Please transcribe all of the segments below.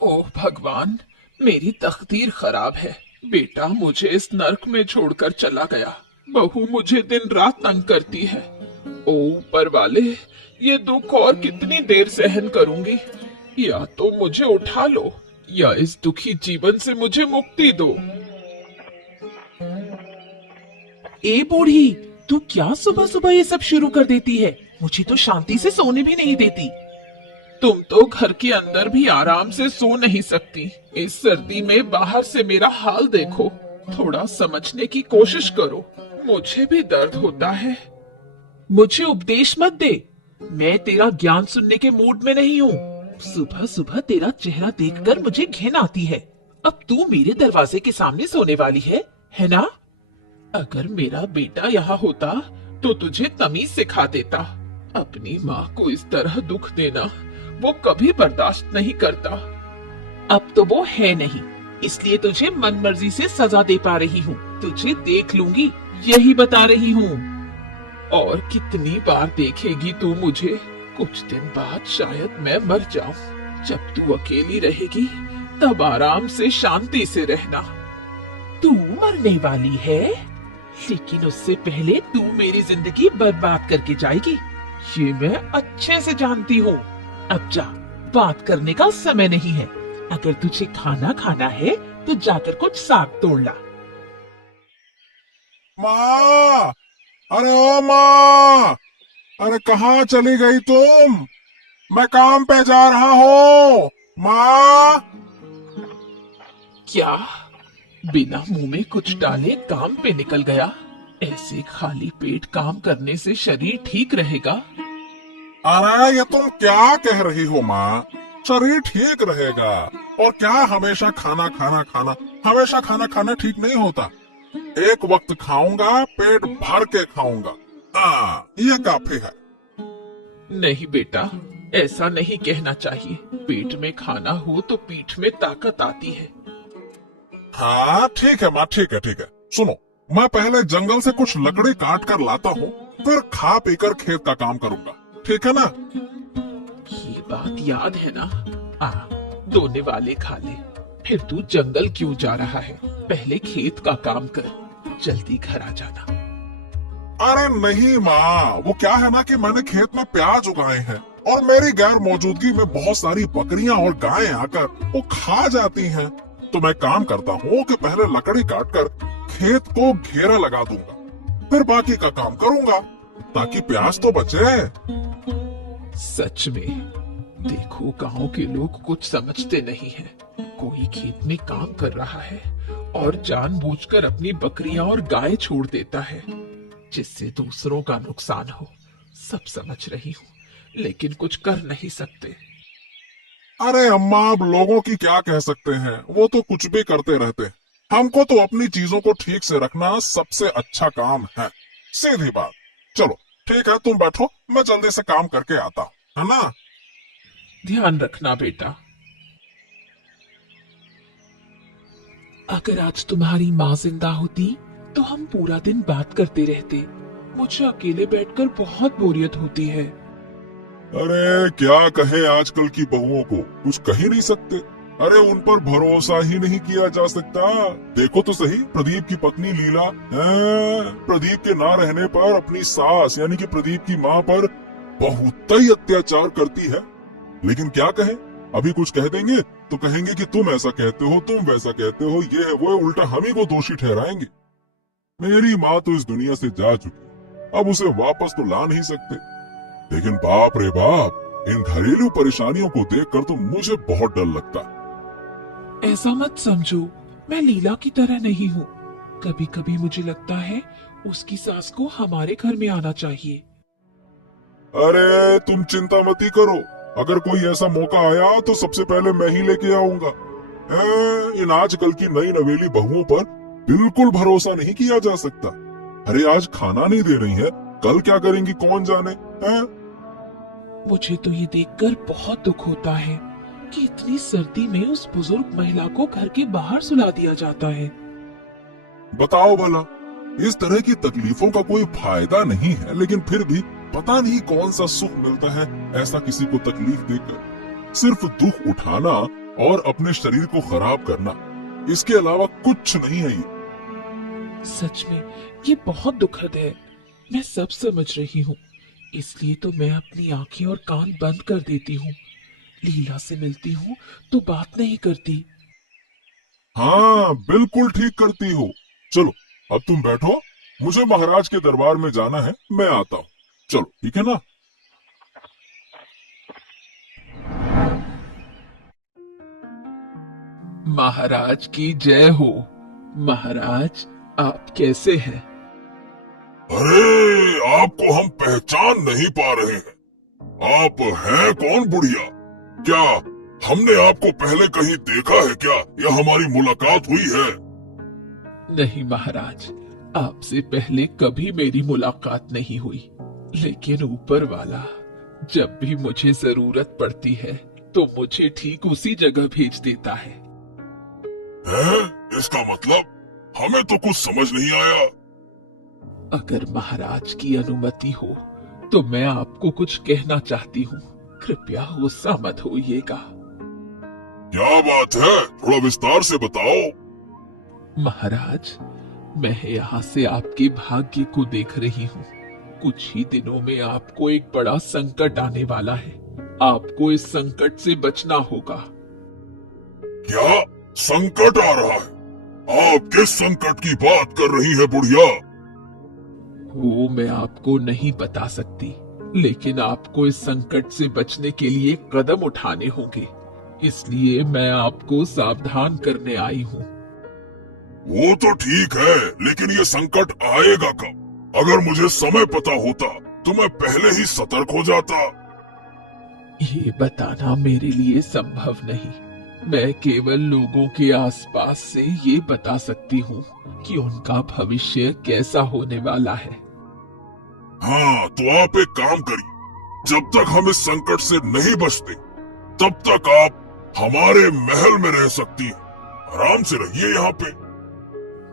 ओह भगवान, मेरी तकदीर खराब है। बेटा मुझे इस नर्क में छोड़कर चला गया। बहू मुझे दिन रात तंग करती है। ओ ऊपर वाले, ये दुख और कितनी देर सहन करूंगी। या तो मुझे उठा लो या इस दुखी जीवन से मुझे मुक्ति दो। ए बूढ़ी, तू क्या सुबह सुबह ये सब शुरू कर देती है? मुझे तो शांति से सोने भी नहीं देती। तुम तो घर के अंदर भी आराम से सो नहीं सकती। इस सर्दी में बाहर से मेरा हाल देखो। थोड़ा समझने की कोशिश करो, मुझे भी दर्द होता है। मुझे उपदेश मत दे, मैं तेरा ज्ञान सुनने के मूड में नहीं हूँ। सुबह सुबह तेरा चेहरा देखकर मुझे घिन आती है। अब तू मेरे दरवाजे के सामने सोने वाली है ना? अगर मेरा बेटा यहाँ होता तो तुझे तमीज सिखा देता। अपनी माँ को इस तरह दुख देना वो कभी बर्दाश्त नहीं करता। अब तो वो है नहीं, इसलिए तुझे मनमर्जी से सजा दे पा रही हूँ। तुझे देख लूंगी, यही बता रही हूँ। और कितनी बार देखेगी तू मुझे? कुछ दिन बाद शायद मैं मर जाऊं। जब तू अकेली रहेगी तब आराम से शांति से रहना। तू मरने वाली है, लेकिन उससे पहले तू मेरी जिंदगी बर्बाद करके जाएगी, ये मैं अच्छे से जानती हूँ। अब जा, बात करने का समय नहीं है। अगर तुझे खाना खाना है तो जाकर कुछ साग तोड़ ला। माँ, अरे ओ माँ, अरे कहाँ चली गई तुम? मैं काम पे जा रहा हूँ। माँ, क्या बिना मुंह में कुछ डाले काम पे निकल गया? ऐसे खाली पेट काम करने से शरीर ठीक रहेगा? अरे ये तुम क्या कह रही हो माँ? शरीर ठीक रहेगा। और क्या हमेशा खाना खाना खाना, हमेशा खाना खाना ठीक नहीं होता। एक वक्त खाऊंगा, पेट भर के खाऊंगा। हाँ, ये काफी है। नहीं बेटा, ऐसा नहीं कहना चाहिए। पेट में खाना हो तो पीठ में ताकत आती है। हाँ ठीक है माँ, ठीक है ठीक है। सुनो, मैं पहले जंगल से कुछ लकड़ी काट कर लाता हूँ, फिर खा पीकर खेत का काम करूंगा। ठीक है ना? ये बात याद है ना? आ, दोने वाले खा ले। फिर तू जंगल क्यों जा रहा है? पहले खेत का काम कर, जल्दी घर आ जाना। अरे नहीं माँ, वो क्या है ना कि मैंने खेत में प्याज उगाए हैं और मेरी गैर मौजूदगी में बहुत सारी बकरियां और गायें आकर वो खा जाती हैं। तो मैं काम करता हूँ कि पहले लकड़ी काटकर खेत को घेरा लगा दूंगा, फिर बाकी का काम करूंगा ताकि प्याज तो बचे। सच में देखो, गांव के लोग कुछ समझते नहीं हैं। कोई खेत में काम कर रहा है और जानबूझकर अपनी बकरियां और गाय छोड़ देता है, जिससे दूसरों का नुकसान हो। सब समझ रही हूँ, लेकिन कुछ कर नहीं सकते। अरे अम्मा, अब लोगों की क्या कह सकते हैं, वो तो कुछ भी करते रहते हैं। हमको तो अपनी चीजों को ठीक से रखना सबसे अच्छा काम है। सीधी बात। चलो ठीक है, तुम बैठो, मैं जल्दी से काम करके आता हूँ, है ना? ध्यान रखना बेटा। अगर आज तुम्हारी माँ जिंदा होती तो हम पूरा दिन बात करते रहते। मुझे अकेले बैठकर बहुत बोरियत होती है। अरे क्या कहे, आजकल की बहुओं को कुछ कह ही नहीं सकते। अरे उन पर भरोसा ही नहीं किया जा सकता। देखो तो सही, प्रदीप की पत्नी लीला प्रदीप के ना रहने पर अपनी सास यानी कि प्रदीप की माँ पर बहुत ही अत्याचार करती है। लेकिन क्या कहे, अभी कुछ कह देंगे तो कहेंगे कि तुम ऐसा कहते हो, तुम वैसा कहते हो, ये है वो है, उल्टा हम ही को दोषी ठहराएंगे। मेरी माँ तो इस दुनिया से जा चुकी, अब उसे वापस तो ला नहीं सकते। लेकिन बाप रे बाप, इन घरेलू परेशानियों को देखकर तो मुझे बहुत डर लगता है। ऐसा मत समझो, मैं लीला की तरह नहीं हूँ। कभी कभी मुझे लगता है उसकी सास को हमारे घर में आना चाहिए। अरे तुम चिंता मत ही करो, अगर कोई ऐसा मौका आया तो सबसे पहले मैं ही लेके आऊंगा। इन आजकल की नई नवेली बहुओं पर बिल्कुल भरोसा नहीं किया जा सकता। अरे आज खाना नहीं दे रही है, कल क्या करेंगी कौन जाने है? मुझे तो ये देखकर बहुत दुख होता है कि इतनी सर्दी में उस बुजुर्ग महिला को घर के बाहर सुला दिया जाता है। बताओ भला, इस तरह की तकलीफों का कोई फायदा नहीं है, लेकिन फिर भी पता नहीं कौन सा सुख मिलता है ऐसा किसी को तकलीफ देकर। सिर्फ दुख उठाना और अपने शरीर को खराब करना, इसके अलावा कुछ नहीं है ये। सच में ये बहुत दुखद है। मैं सब समझ रही हूँ, इसलिए तो मैं अपनी आंखें और कान बंद कर देती हूँ। लीला से मिलती हूँ तो बात नहीं करती। हाँ, बिल्कुल ठीक करती हो। चलो अब तुम बैठो, मुझे महाराज के दरबार में जाना है, मैं आता हूँ। चलो ठीक है ना। महाराज की जय हो। महाराज, आप कैसे हैं? अरे, आपको हम पहचान नहीं पा रहे हैं। आप हैं कौन बुढ़िया? क्या हमने आपको पहले कहीं देखा है क्या, या हमारी मुलाकात हुई है? नहीं महाराज, आपसे पहले कभी मेरी मुलाकात नहीं हुई, लेकिन ऊपर वाला जब भी मुझे जरूरत पड़ती है तो मुझे ठीक उसी जगह भेज देता है। हैं? इसका मतलब हमें तो कुछ समझ नहीं आया। अगर महाराज की अनुमति हो तो मैं आपको कुछ कहना चाहती हूँ। कृपया गुस्सा मत होइएगा। क्या बात है, थोड़ा विस्तार से बताओ। महाराज, मैं यहाँ से आपके भाग्य को देख रही हूँ। कुछ ही दिनों में आपको एक बड़ा संकट आने वाला है। आपको इस संकट से बचना होगा। क्या संकट आ रहा है? आप किस संकट की बात कर रही है बुढ़िया? वो मैं आपको नहीं बता सकती, लेकिन आपको इस संकट से बचने के लिए कदम उठाने होंगे। इसलिए मैं आपको सावधान करने आई हूँ। वो तो ठीक है, लेकिन ये संकट आएगा कब? अगर मुझे समय पता होता तो मैं पहले ही सतर्क हो जाता। ये बताना मेरे लिए संभव नहीं। मैं केवल लोगों के आसपास से ये बता सकती हूँ कि उनका भविष्य कैसा होने वाला है। हाँ, तो आप एक काम करिए, जब तक हम इस संकट से नहीं बचते तब तक आप हमारे महल में रह सकती हैं। आराम से रहिए यहाँ पे।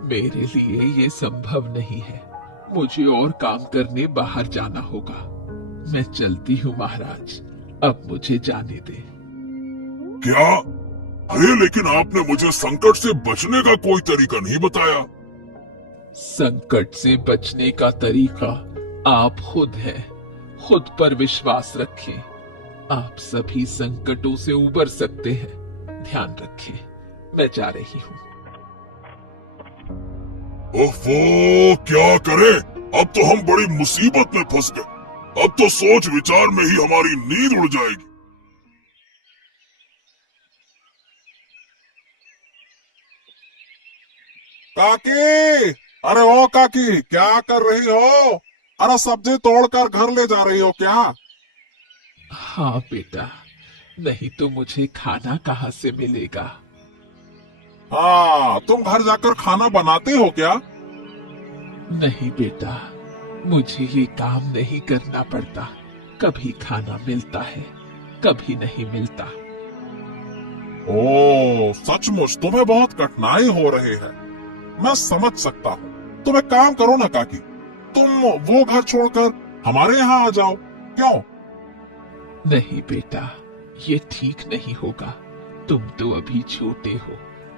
मेरे लिए ये संभव नहीं है। मुझे और काम करने बाहर जाना होगा। मैं चलती हूँ महाराज, अब मुझे जाने दे। क्या? अरे लेकिन आपने मुझे संकट से बचने का कोई तरीका नहीं बताया। संकट से बचने का तरीका आप खुद है। खुद पर विश्वास रखें। आप सभी संकटों से उबर सकते हैं। ध्यान रखें। मैं जा रही हूँ। ओफो, क्या करें? अब तो हम बड़ी मुसीबत में फंस गए। अब तो सोच विचार में ही हमारी नींद उड़ जाएगी। काकी, अरे ओ काकी, क्या कर रही हो? अरे सब्जी तोड़कर घर ले जा रही हो क्या? हाँ बेटा, नहीं तो मुझे खाना कहाँ से मिलेगा? हाँ, तुम घर जाकर खाना बनाती हो क्या? नहीं बेटा, मुझे ये काम नहीं करना पड़ता। कभी खाना मिलता है, कभी नहीं मिलता। ओ, सचमुच तुम्हें बहुत कठिनाई हो रही है। मैं समझ सकता हूँ। तुम एक काम करो ना काकी, तुम वो घर छोड़कर हमारे यहाँ आ जाओ। क्यों? नहीं बेटा, ये ठीक नहीं होगा। तुम तो अभी छोटे हो,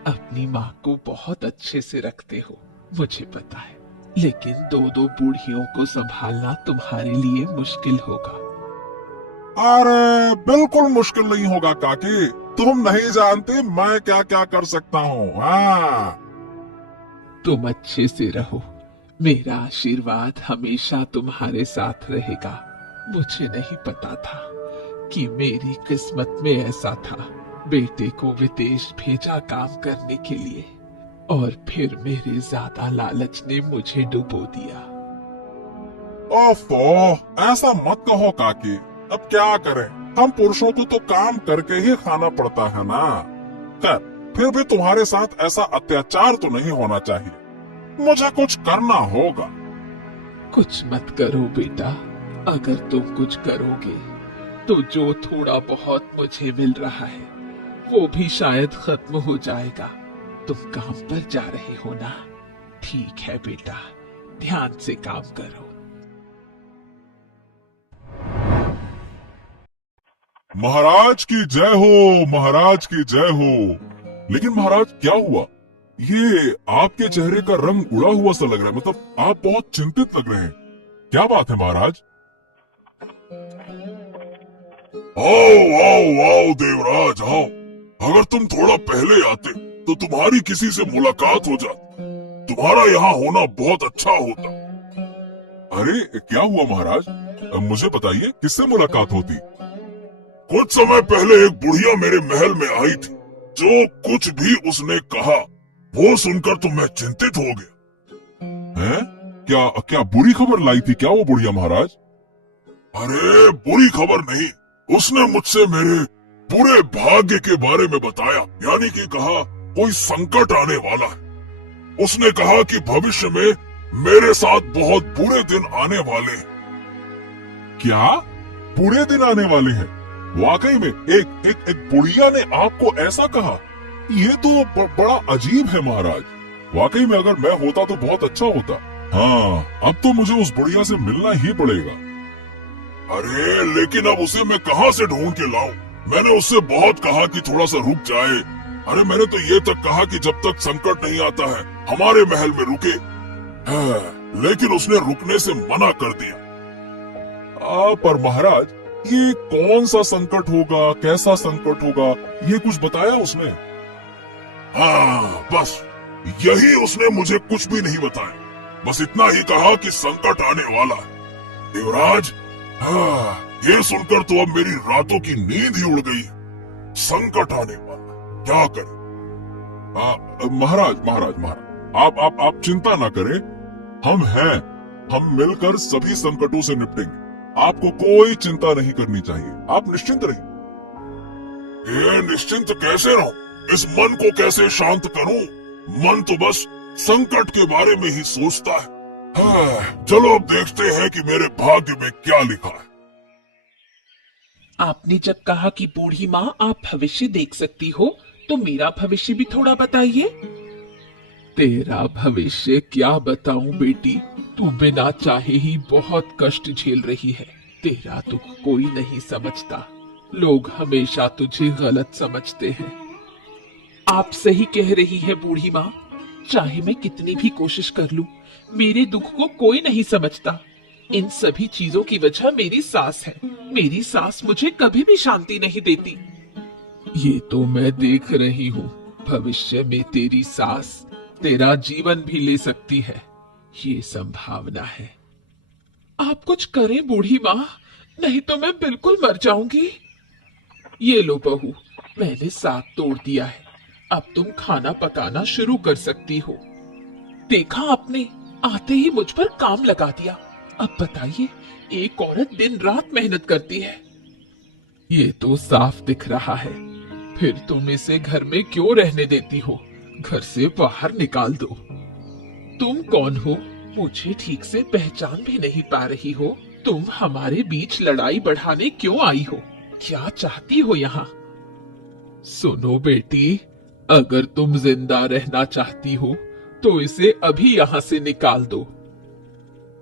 अपनी माँ को बहुत अच्छे से रखते हो, मुझे पता है। लेकिन दो दो बूढ़ियों को संभालना तुम्हारे लिए मुश्किल होगा। अरे बिल्कुल मुश्किल नहीं होगा काकी। तुम नहीं जानते मैं क्या क्या कर सकता हूँ। हाँ, तुम अच्छे से रहो। मेरा आशीर्वाद हमेशा तुम्हारे साथ रहेगा। मुझे नहीं पता था कि मेरी किस्मत में ऐसा था। बेटे को विदेश भेजा काम करने के लिए, और फिर मेरे ज्यादा लालच ने मुझे डुबो दिया। ओफो, ऐसा मत कहो काकी। अब क्या करें, हम पुरुषों को तो काम करके ही खाना पड़ता है ना। खैर, फिर भी तुम्हारे साथ ऐसा अत्याचार तो नहीं होना चाहिए। मुझे कुछ करना होगा। कुछ मत करो बेटा। अगर तुम कुछ करोगे तो जो थोड़ा बहुत मुझे मिल रहा है वो भी शायद खत्म हो जाएगा। तुम काम पर जा रहे हो ना? ठीक है बेटा, ध्यान से काम करो। महाराज की जय हो, महाराज की जय हो। लेकिन महाराज क्या हुआ? ये आपके चेहरे का रंग उड़ा हुआ सा लग रहा है, मतलब आप बहुत चिंतित लग रहे हैं। क्या बात है महाराज? आओ आओ आओ देवराज आओ। अगर तुम थोड़ा पहले आते तो तुम्हारी किसी से मुलाकात हो जाती। तुम्हारा यहाँ होना बहुत अच्छा होता। अरे क्या हुआ महाराज? मुझे बताइए, किससे मुलाकात होती? कुछ समय पहले एक बुढ़िया मेरे महल में आई थी। जो कुछ भी उसने कहा वो सुनकर तो मैं चिंतित हो गया। हैं? क्या क्या बुरी खबर लाई थी क्या वो बुढ़िया महाराज? अरे बुरी खबर नहीं, उसने मुझसे मेरे बुरे भाग्य के बारे में बताया। यानी कि कहा कोई संकट आने वाला है। उसने कहा कि भविष्य में मेरे साथ बहुत बुरे दिन आने वाले हैं। क्या बुरे दिन आने वाले हैं? वाकई में एक बुढ़िया ने आपको ऐसा कहा? ये तो बड़ा अजीब है महाराज। वाकई में अगर मैं होता तो बहुत अच्छा होता। हाँ, अब तो मुझे उस बुढ़िया से मिलना ही पड़ेगा। अरे लेकिन अब उसे मैं कहाँ से ढूंढ के लाऊं? मैंने उससे बहुत कहा कि थोड़ा सा रुक जाए। अरे मैंने तो ये तक कहा कि जब तक संकट नहीं आता है हमारे महल में रुके। लेकिन उसने रुकने से मना कर दिया। पर महाराज ये कौन सा संकट होगा, कैसा संकट होगा, ये कुछ बताया उसने? हाँ बस यही उसने मुझे कुछ भी नहीं बताया। बस इतना ही कहा कि संकट आने वाला है। देवराज, हाँ ये सुनकर तो अब मेरी रातों की नींद ही उड़ गई। संकट आने वाला, क्या करें? महाराज महाराज महाराज आप चिंता ना करें। हम हैं, हम मिलकर सभी संकटों से निपटेंगे। आपको कोई चिंता नहीं करनी चाहिए, आप निश्चिंत रहिए। ये निश्चिंत कैसे रहूं? इस मन को कैसे शांत करूं? मन तो बस संकट के बारे में ही सोचता है। हाँ, चलो अब देखते हैं कि मेरे भाग्य में क्या लिखा है। आपने जब कहा कि बूढ़ी माँ आप भविष्य देख सकती हो, तो मेरा भविष्य भी थोड़ा बताइए। तेरा भविष्य क्या बताऊं बेटी, तू बिना चाहे ही बहुत कष्ट झेल रही है। तेरा दुख कोई नहीं समझता। लोग हमेशा तुझे गलत समझते हैं। आप सही कह रही है बूढ़ी माँ। चाहे मैं कितनी भी कोशिश कर लूं, मेरे दुख को कोई नहीं समझता। इन सभी चीजों की वजह मेरी सास है। मेरी सास मुझे कभी भी शांति नहीं देती। ये तो मैं देख रही हूँ। भविष्य में तेरी सास तेरा जीवन भी ले सकती है, ये संभावना है। आप कुछ करें बूढ़ी माँ, नहीं तो मैं बिल्कुल मर जाऊंगी। ये लो बहू, मैंने साग तोड़ दिया है। अब तुम खाना पकाना शुरू कर सकती हो। देखा आपने, आते ही मुझ पर काम लगा दिया। अब बताइए, एक औरत दिन रात मेहनत करती है। ये तो साफ दिख रहा है। फिर तुम इसे घर में क्यों रहने देती हो? घर से बाहर निकाल दो। तुम कौन हो? मुझे ठीक से पहचान भी नहीं पा रही हो। तुम हमारे बीच लड़ाई बढ़ाने क्यों आई हो? क्या चाहती हो यहाँ? सुनो बेटी, अगर तुम जिंदा रहना चाहती हो तो इसे अभी यहाँ से निकाल दो।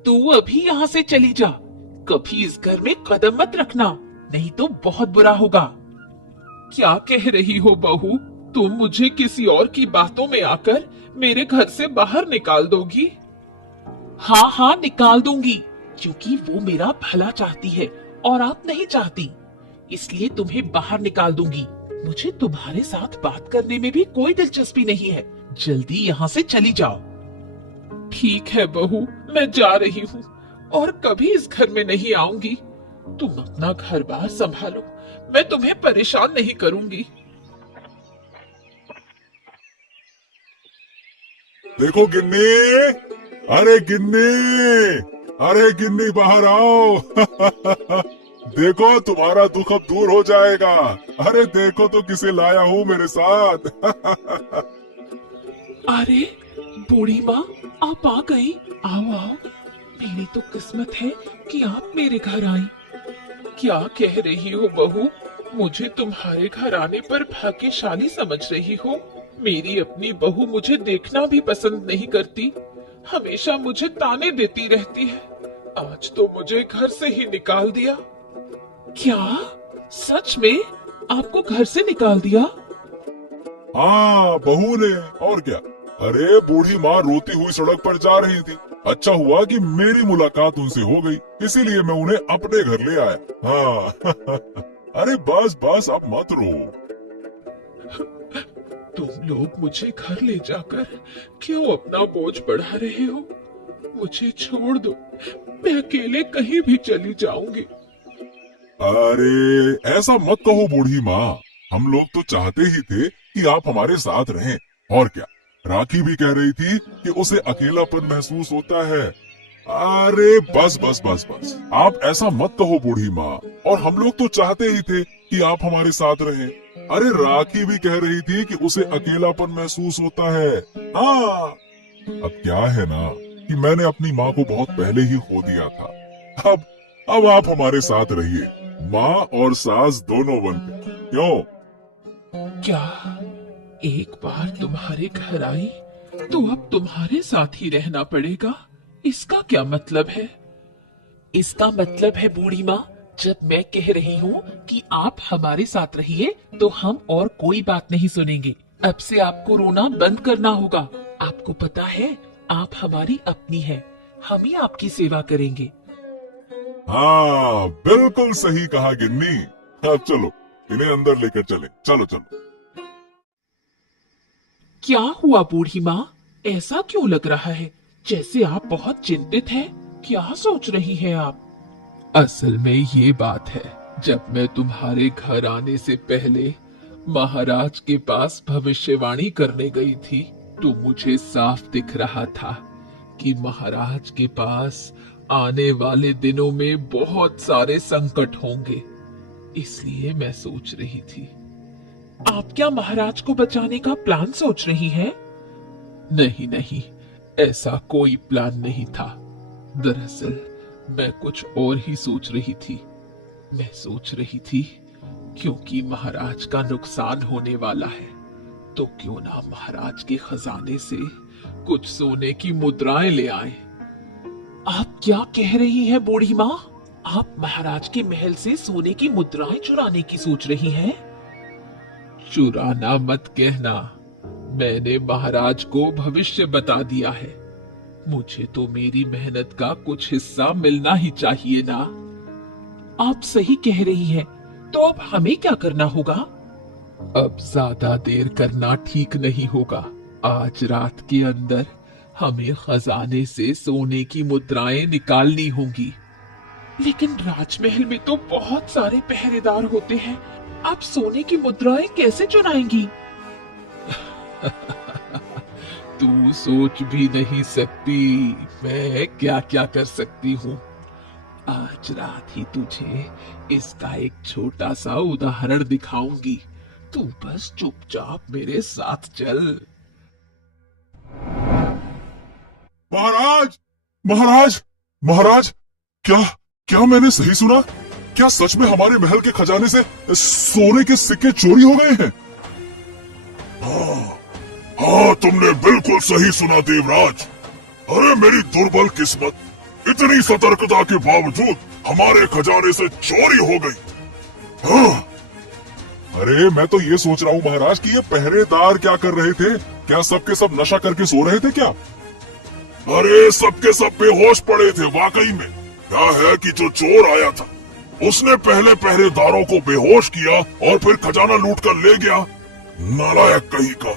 तू अभी यहाँ से चली जा। कभी इस घर में कदम मत रखना, नहीं तो बहुत बुरा होगा। क्या कह रही हो बहू? तुम मुझे किसी और की बातों में आकर मेरे घर से बाहर निकाल दोगी? हाँ हाँ निकाल दूंगी, क्योंकि वो मेरा भला चाहती है और आप नहीं चाहती। इसलिए तुम्हें बाहर निकाल दूंगी। मुझे तुम्हारे साथ बात करने में भी कोई दिलचस्पी नहीं है। जल्दी यहाँ से चली जाओ। ठीक है बहू, मैं जा रही हूँ और कभी इस घर में नहीं आऊंगी। तुम अपना घर बार संभालो, मैं तुम्हें परेशान नहीं करूंगी। देखो गिन्नी, अरे गिन्नी, अरे गिन्नी बाहर आओ। देखो तुम्हारा दुख अब दूर हो जाएगा। अरे देखो तो किसे लाया हूँ मेरे साथ। अरे बूढ़ी माँ, आप आ गई। आओ आओ, मेरी तो किस्मत है कि आप मेरे घर आई। क्या कह रही हो बहू? मुझे तुम्हारे घर आने पर भाग्यशाली समझ रही हो? मेरी अपनी बहू मुझे देखना भी पसंद नहीं करती, हमेशा मुझे ताने देती रहती है। आज तो मुझे घर से ही निकाल दिया। क्या सच में आपको घर से निकाल दिया? हाँ, बहू ने, और क्या। अरे बूढ़ी माँ रोती हुई सड़क पर जा रही थी। अच्छा हुआ कि मेरी मुलाकात उनसे हो गई, इसीलिए मैं उन्हें अपने घर ले आया। हाँ अरे बस बस, अब मत रो। तुम लोग मुझे घर ले जाकर क्यों अपना बोझ बढ़ा रहे हो? मुझे छोड़ दो, मैं अकेले कहीं भी चली जाऊंगी। अरे ऐसा मत कहो बूढ़ी माँ, हम लोग तो चाहते ही थे कि आप हमारे साथ रहें, और क्या। राखी भी कह रही थी कि उसे अकेलापन महसूस होता है। अरे बस बस बस बस, आप ऐसा मत कहो बूढ़ी माँ, और हम लोग तो चाहते ही थे कि आप हमारे साथ रहें। अरे राखी भी कह रही थी कि उसे अकेलापन महसूस होता है। हाँ, अब क्या है ना कि मैंने अपनी माँ को बहुत पहले ही खो दिया था। अब आप हमारे साथ रहिए, माँ और सास दोनों बनकर। क्यों? क्या एक बार तुम्हारे घर आई तो अब तुम्हारे साथ ही रहना पड़ेगा? इसका क्या मतलब है? इसका मतलब है बूढ़ी माँ, जब मैं कह रही हूँ कि आप हमारे साथ रहिए तो हम और कोई बात नहीं सुनेंगे। अब से आपको रोना बंद करना होगा। आपको पता है आप हमारी अपनी है, हम ही आपकी सेवा करेंगे। हाँ, बिल्कुल सही कहा गिन्नी। अब चलो इन्हें अंदर लेकर चले, चलो चलो। क्या हुआ बूढ़ी माँ? ऐसा क्यों लग रहा है जैसे आप बहुत चिंतित हैं? क्या सोच रही हैं आप? असल में ये बात है, जब मैं तुम्हारे घर आने से पहले महाराज के पास भविष्यवाणी करने गई थी तो मुझे साफ दिख रहा था कि महाराज के पास आने वाले दिनों में बहुत सारे संकट होंगे। इसलिए मैं सोच रही थी। आप क्या महाराज को बचाने का प्लान सोच रही हैं? नहीं नहीं, ऐसा कोई प्लान नहीं था। दरअसल मैं कुछ और ही सोच रही थी। मैं सोच रही थी क्योंकि महाराज का नुकसान होने वाला है तो क्यों ना महाराज के खजाने से कुछ सोने की मुद्राएं ले आए। आप क्या कह रही हैं बूढ़ी माँ? आप महाराज के महल से सोने की मुद्राएं चुराने की सोच रही हैं? चुराना मत कहना, मैंने महाराज को भविष्य बता दिया है। मुझे तो मेरी मेहनत का कुछ हिस्सा मिलना ही चाहिए ना। आप सही कह रही हैं, तो अब हमें क्या करना होगा? अब ज्यादा देर करना ठीक नहीं होगा। आज रात के अंदर हमें खजाने से सोने की मुद्राएं निकालनी होंगी। लेकिन राजमहल में तो बहुत सारे पहरेदार होते हैं, आप सोने की मुद्राएं कैसे चुराएंगी? तू सोच भी नहीं सकती मैं क्या क्या कर सकती हूँ। आज रात ही तुझे इसका एक छोटा सा उदाहरण दिखाऊंगी। तू बस चुपचाप मेरे साथ चल। महाराज, महाराज, महाराज, क्या क्या मैंने सही सुना? क्या सच में हमारे महल के खजाने से सोने के सिक्के चोरी हो गए हैं? हाँ, तुमने बिल्कुल सही सुना देवराज। अरे मेरी दुर्बल किस्मत, इतनी सतर्कता के बावजूद हमारे खजाने से चोरी हो गई। हाँ। अरे मैं तो ये सोच रहा हूँ महाराज कि ये पहरेदार क्या कर रहे थे? क्या सबके सब नशा करके सो रहे थे क्या? अरे सबके सब बेहोश पड़े थे वाकई में। क्या है कि जो चोर आया था उसने पहले पहरेदारों को बेहोश किया और फिर खजाना लूट कर ले गया। नालायक कहीं का।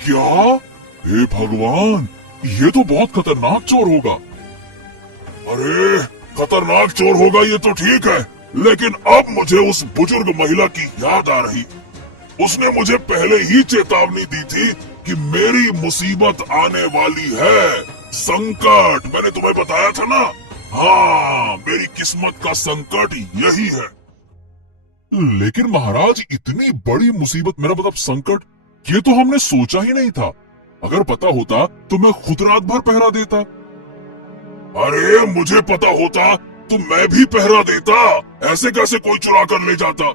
क्या? हे भगवान, ये तो बहुत खतरनाक चोर होगा। अरे खतरनाक चोर होगा ये तो ठीक है, लेकिन अब मुझे उस बुजुर्ग महिला की याद आ रही। उसने मुझे पहले ही चेतावनी दी थी कि मेरी मुसीबत आने वाली है। संकट, मैंने तुम्हें बताया था ना। हाँ, मेरी किस्मत का संकट यही है। लेकिन महाराज, इतनी बड़ी मुसीबत, मेरा मतलब संकट, ये तो हमने सोचा ही नहीं था। अगर पता होता तो मैं खुद रात भर पहरा देता। अरे मुझे पता होता तो मैं भी पहरा देता। ऐसे कैसे कोई चुरा कर ले जाता?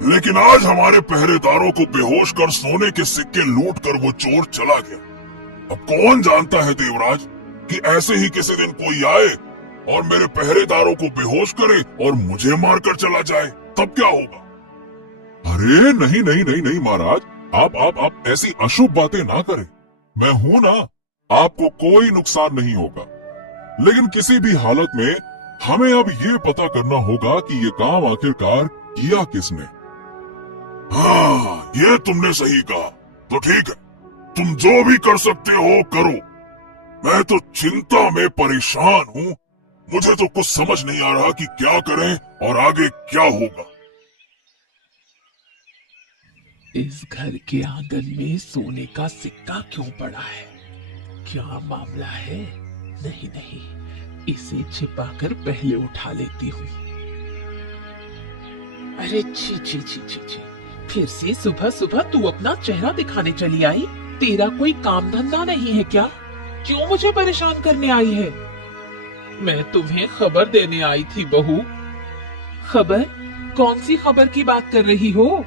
लेकिन आज हमारे पहरेदारों को बेहोश कर सोने के सिक्के लूट कर वो चोर चला गया। अब कौन जानता है देवराज कि ऐसे ही किसी दिन कोई आए और मेरे पहरेदारों को बेहोश करे और मुझे मारकर चला जाए, तब क्या होगा? अरे नहीं नहीं नहीं नहीं महाराज, आप ऐसी अशुभ बातें ना करें। मैं हूं ना, आपको कोई नुकसान नहीं होगा। लेकिन किसी भी हालत में हमें अब ये पता करना होगा कि ये काम आखिरकार किया किसने। हाँ, ये तुमने सही कहा। तो ठीक है, तुम जो भी कर सकते हो करो। मैं तो चिंता में परेशान हूँ। मुझे तो कुछ समझ नहीं आ रहा कि क्या करें और आगे क्या होगा। इस घर के आंगन में सोने का सिक्का क्यों पड़ा है? क्या मामला है? नहीं नहीं, इसे छिपाकर पहले उठा लेती हूँ। अरे छी छी छी छी छी, फिर से सुबह सुबह तू अपना चेहरा दिखाने चली आई? तेरा कोई काम धंधा नहीं है क्या? क्यों मुझे परेशान करने आई है? मैं तुम्हें खबर देने आई थी बहू। खबर? कौन सी खबर की बात कर रही हो?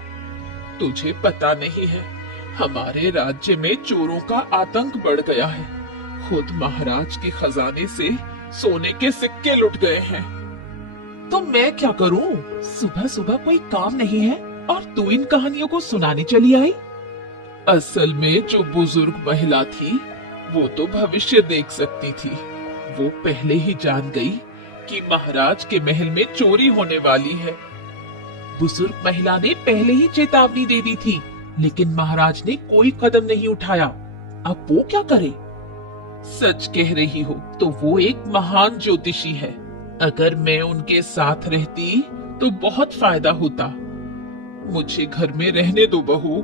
तुझे पता नहीं है, हमारे राज्य में चोरों का आतंक बढ़ गया है। खुद महाराज के खजाने से सोने के सिक्के लुट गए हैं। तो मैं क्या करूं? सुबह सुबह कोई काम नहीं है और तू इन कहानियों को सुनाने चली आई? असल में जो बुजुर्ग महिला थी वो तो भविष्य देख सकती थी। वो पहले ही जान गई कि महाराज के महल में चोरी होने वाली है। बुजुर्ग महिला ने पहले ही चेतावनी दे दी थी, लेकिन महाराज ने कोई कदम नहीं उठाया। अब वो क्या करे? सच कह रही हो तो वो एक महान ज्योतिषी है। अगर मैं उनके साथ रहती तो बहुत फायदा होता। मुझे घर में रहने दो बहू।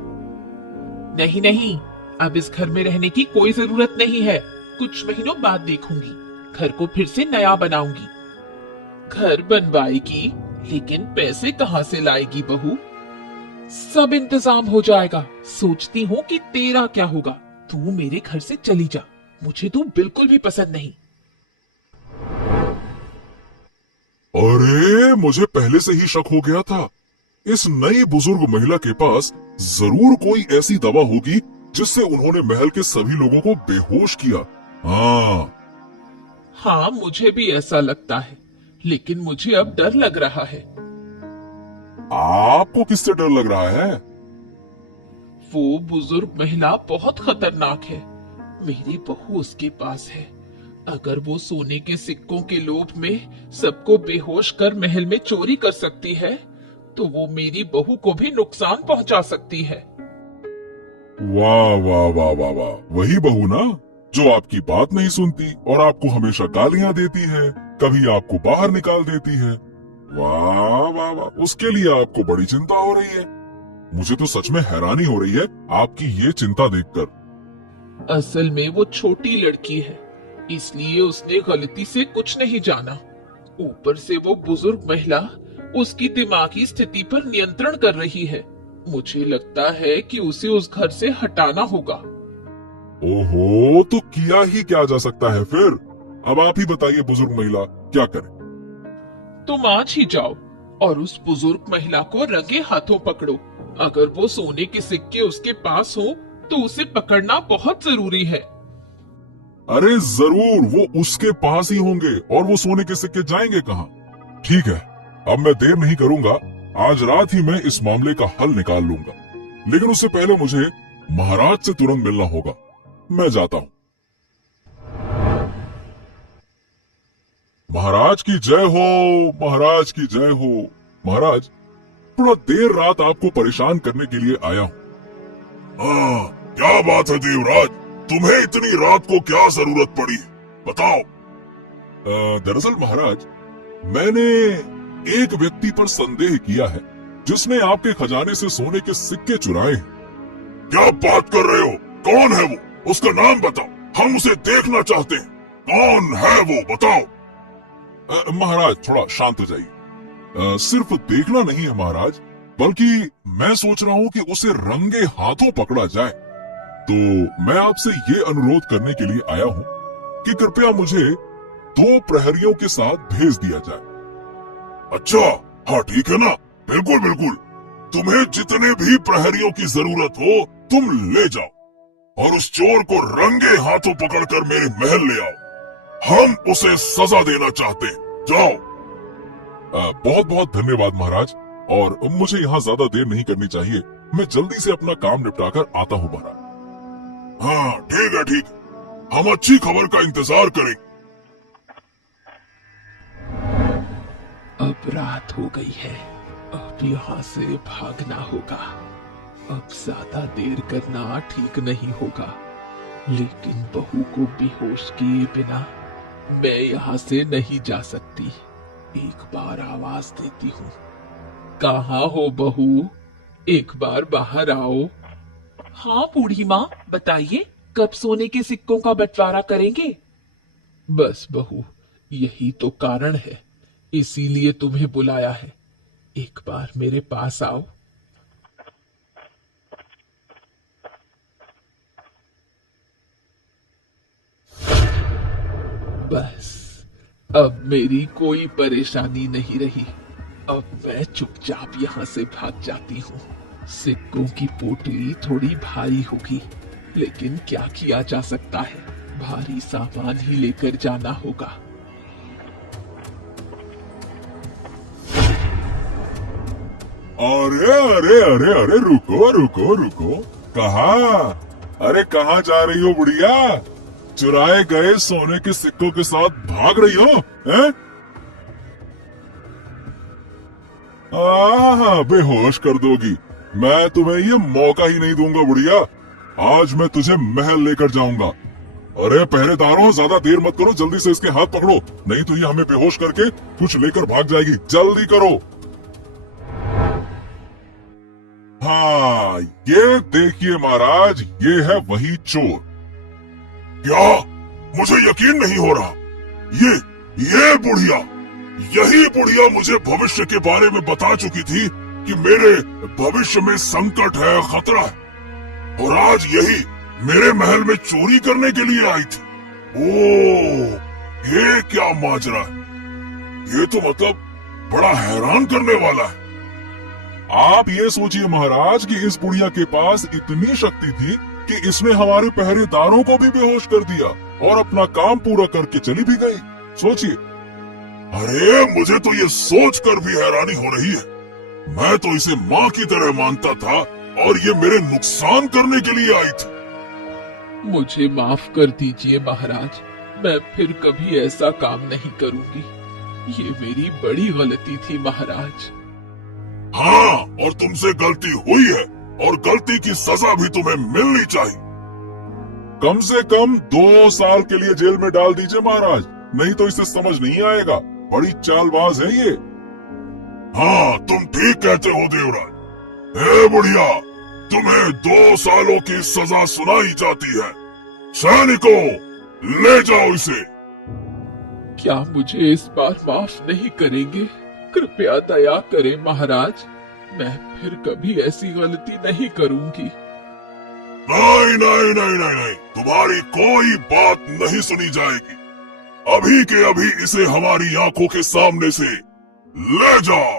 नहीं नहीं, अब इस घर में रहने की कोई जरूरत नहीं है। कुछ महीनों बाद देखूंगी, घर को फिर से नया बनाऊंगी। घर बनवाएगी, लेकिन पैसे कहाँ से लाएगी बहू? सब इंतजाम हो जाएगा। सोचती हूँ कि तेरा क्या होगा। तू मेरे घर से चली जा, मुझे तू बिल्कुल भी पसंद नहीं। अरे, मुझे पहले से ही शक हो गया था। इस नई बुजुर्ग महिला के पास जरूर कोई ऐसी दवा होगी जिससे उन्होंने महल के सभी लोगों को बेहोश किया। हाँ, मुझे भी ऐसा लगता है, लेकिन मुझे अब डर लग रहा है। आपको किससे डर लग रहा है? वो बुजुर्ग महिला बहुत खतरनाक है। मेरी बहू उसके पास है। अगर वो सोने के सिक्कों के लोभ में सबको बेहोश कर महल में चोरी कर सकती है, तो वो मेरी बहू को भी नुकसान पहुंचा सकती है। वाह वाह वाह वाह वाह, वही बहू ना जो आपकी बात नहीं सुनती और आपको हमेशा गालियां देती है, कभी आपको बाहर निकाल देती है। वाह वाह वाह, उसके लिए आपको बड़ी चिंता हो रही है। मुझे तो सच में हैरानी हो रही है आपकी ये चिंता देखकर। असल में वो छोटी लड़की है, इसलिए उसने गलती से कुछ नहीं जाना। ऊपर से वो बुजुर्ग महिला उसकी दिमागी स्थिति पर नियंत्रण कर रही है। मुझे लगता है कि उसे उस घर से हटाना होगा। ओहो, तो किया ही क्या जा सकता है फिर? अब आप ही बताइए बुजुर्ग महिला, क्या करें? तुम आज ही जाओ और उस बुजुर्ग महिला को रंगे हाथों पकड़ो। अगर वो सोने के सिक्के उसके पास हो तो उसे पकड़ना बहुत जरूरी है। अरे जरूर, वो उसके पास ही होंगे और वो सोने के सिक्के जाएंगे कहाँ? ठीक है, अब मैं देर नहीं करूंगा। आज रात ही मैं इस मामले का हल निकाल लूंगा, लेकिन उससे पहले मुझे महाराज से तुरंत मिलना होगा। मैं जाता हूँ। महाराज की जय हो, महाराज की जय हो। महाराज, थोड़ा देर रात आपको परेशान करने के लिए आया हूँ। क्या बात है देवराज, तुम्हें इतनी रात को क्या जरूरत पड़ी, बताओ। दरअसल महाराज, मैंने एक व्यक्ति पर संदेह किया है जिसने आपके खजाने से सोने के सिक्के चुराए हैं। क्या बात कर रहे हो? कौन है वो? उसका नाम बताओ, हम उसे देखना चाहते हैं। कौन है वो, बताओ। महाराज, थोड़ा शांत हो जाइए। सिर्फ देखना नहीं है महाराज, बल्कि मैं सोच रहा हूँ कि उसे रंगे हाथों पकड़ा जाए। तो मैं आपसे ये अनुरोध करने के लिए आया हूँ कि कृपया मुझे 2 प्रहरियों के साथ भेज दिया जाए। अच्छा, हाँ ठीक है ना, बिल्कुल बिल्कुल। तुम्हें जितने भी प्रहरियों की जरूरत हो तुम ले जाओ और उस चोर को रंगे हाथों पकड़कर मेरे महल ले आओ। हम उसे सजा देना चाहते हैं। जाओ। बहुत बहुत धन्यवाद महाराज, और मुझे यहाँ ज्यादा देर नहीं करनी चाहिए। मैं जल्दी से अपना काम निपटाकर आता हूँ महाराज। हाँ ठीक है, ठीक, हम अच्छी खबर का इंतजार करेंगे। अब रात हो गई है, अब यहाँ से भागना होगा। अब ज्यादा देर करना ठीक नहीं होगा, लेकिन बहू को बेहोश किए बिना मैं यहाँ से नहीं जा सकती। एक बार आवाज देती हूँ, कहाँ हो बहू, एक बार बाहर आओ। हाँ बूढ़ी माँ, बताइए कब सोने के सिक्कों का बंटवारा करेंगे? बस बहू, यही तो कारण है, इसीलिए तुम्हें बुलाया है। एक बार मेरे पास आओ। बस अब मेरी कोई परेशानी नहीं रही। अब मैं चुपचाप यहाँ से भाग जाती हूँ। सिक्कों की पोटली थोड़ी भारी होगी, लेकिन क्या किया जा सकता है, भारी सामान ही लेकर जाना होगा। अरे अरे अरे अरे, रुको रुको रुको, कहाँ? अरे कहाँ जा रही हो बुढ़िया? चुराए गए सोने के सिक्कों के साथ भाग रही हो, हैं? बेहोश कर दोगी। मैं तुम्हें ये मौका ही नहीं दूंगा बुढ़िया। आज मैं तुझे महल लेकर जाऊंगा। अरे पहरेदारों, ज्यादा देर मत करो, जल्दी से इसके हाथ पकड़ो, नहीं तो ये हमें बेहोश करके कुछ लेकर भाग जाएगी। जल्दी करो। हाँ, ये देखिए महाराज, ये है वही चोर। क्या? मुझे यकीन नहीं हो रहा। ये बुढ़िया, यही बुढ़िया मुझे भविष्य के बारे में बता चुकी थी कि मेरे भविष्य में संकट है, खतरा है, और आज यही मेरे महल में चोरी करने के लिए आई थी। ओह, ये क्या माजरा है? ये तो मतलब बड़ा हैरान करने वाला है। आप ये सोचिए महाराज कि इस बुढ़िया के पास इतनी शक्ति थी कि इसने हमारे पहरेदारों को भी बेहोश कर दिया और अपना काम पूरा करके चली भी गई। सोचिए। अरे मुझे तो ये सोचकर भी हैरानी हो रही है। मैं तो इसे माँ की तरह मानता था और ये मेरे नुकसान करने के लिए आई थी। मुझे माफ कर दीजिए महाराज, मैं फिर कभी ऐसा काम नहीं करूंगी। ये मेरी बड़ी गलती थी महाराज। हाँ, और तुमसे गलती हुई है और गलती की सजा भी तुम्हें मिलनी चाहिए। कम से कम 2 साल के लिए जेल में डाल दीजिए महाराज, नहीं तो इसे समझ नहीं आएगा। बड़ी चालबाज है ये। हाँ, तुम ठीक कहते हो देवराज। हे बुढ़िया, तुम्हें 2 सालों की सजा सुनाई जाती है। सैनिकों, ले जाओ इसे। क्या मुझे इस बार माफ नहीं करेंगे? कृपया दया करें महाराज, मैं फिर कभी ऐसी गलती नहीं करूंगी। नहीं नहीं नहीं नहीं नहीं, तुम्हारी कोई बात नहीं सुनी जाएगी। अभी के अभी इसे हमारी आंखों के सामने से ले जाओ।